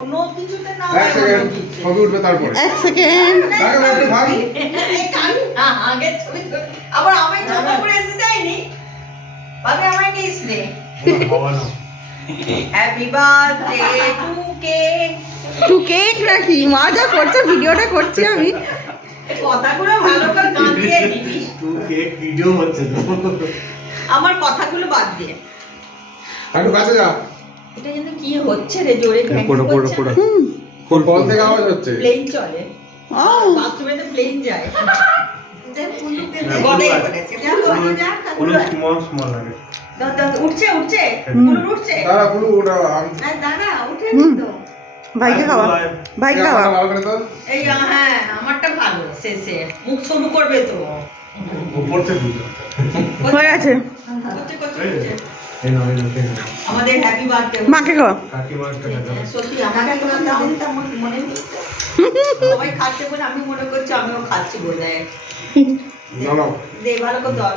এক সেকেন্ড আবার আমায় ছোট করে এসে যায়নি ভাবে আমায় কে ইসলে হ্যাপি বার্থডে টু কেক নাকি মা যা করছে ভিডিওটা করছি আমি কথাগুলো ভালো করে গান দিয়ে দিবি টু কেক ভিডিও হচ্ছে তো আমার কথাগুলো বাদ দিয়ে একটু কাছে যা এটা যেন কি হচ্ছে রে জোরে ঘ্যাং পড়ো পড়ো করছে পড়ো কোন কল থেকে আওয়াজ হচ্ছে প্লেন চলে ও বাথরুমে তো প্লেন যায় পুরো স্মল স্মল লাগে উঠছে পুরো উঠছে দাঁড়া পুরো ওটা দাঁড়া উঠে তো ভাইকে খাওয়া ভাই খাওয়া ভালো করে তো এই হ্যাঁ আমারটা ভালো শেষে মুখ শুরু করবে তো উপর থেকে দিতে হয়ে গেছে করছে। এই না এই না আমাদের হ্যাপি বার্থডে মাকে খাওয়া কাকিমারটা দেখা সত্যি আমাকে মনে সবাই খাচ্ছে বলে আমি মনে করছি আমিও খাচ্ছি বলে দাঁড়াও দে ভালো করে দর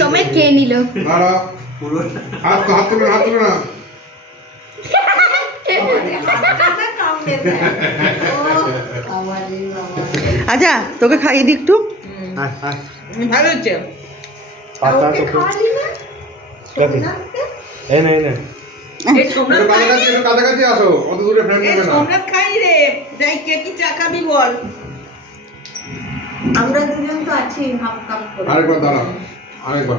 সময় কে নিল দাঁড়া পুরো হাত তুলে না আচ্ছা তোকে খাইয়ে দি একটু আয় আয় ভালো হচ্ছে পাতা তো কাকি এই না এই না এই সোমনাথ একটু কাছাকাছি আসো অত দূরে ফ্রেম এই নেবে না সোমনাথ খাই রে যাই কে কি চা খাবি বল আমরা দুজন তো আছি হাফ কাপ করে আরেকবার দাঁড়া আরেকবার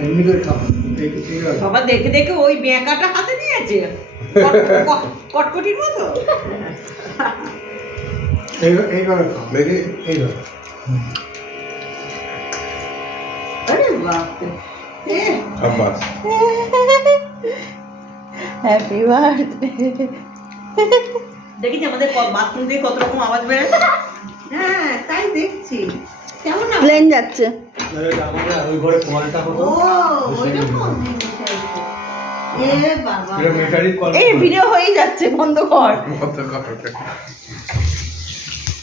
এমনি করে খাবো এই ঠিক আছে বাবা দেখে দেখে ওই বেঁকাটা হাতে নিয়েছে কটকটির মতো এইভাবে খাও দেখি এইভাবে আরে বাপ রে আব্বাস হ্যাপি বার্থডে দেখিস আমাদের বাথরুম দিয়ে কত রকম আওয়াজ বেরোয় হ্যাঁ তাই দেখছি কেমন না প্লেন যাচ্ছে আমাদের ওই ঘরে কলটা হতো ও ওইরকম এ বাবা এটা মেটারিক কল এই ভিডিও হয়েই যাচ্ছে বন্ধ কর কত কত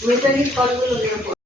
মেটালিক কলগুলো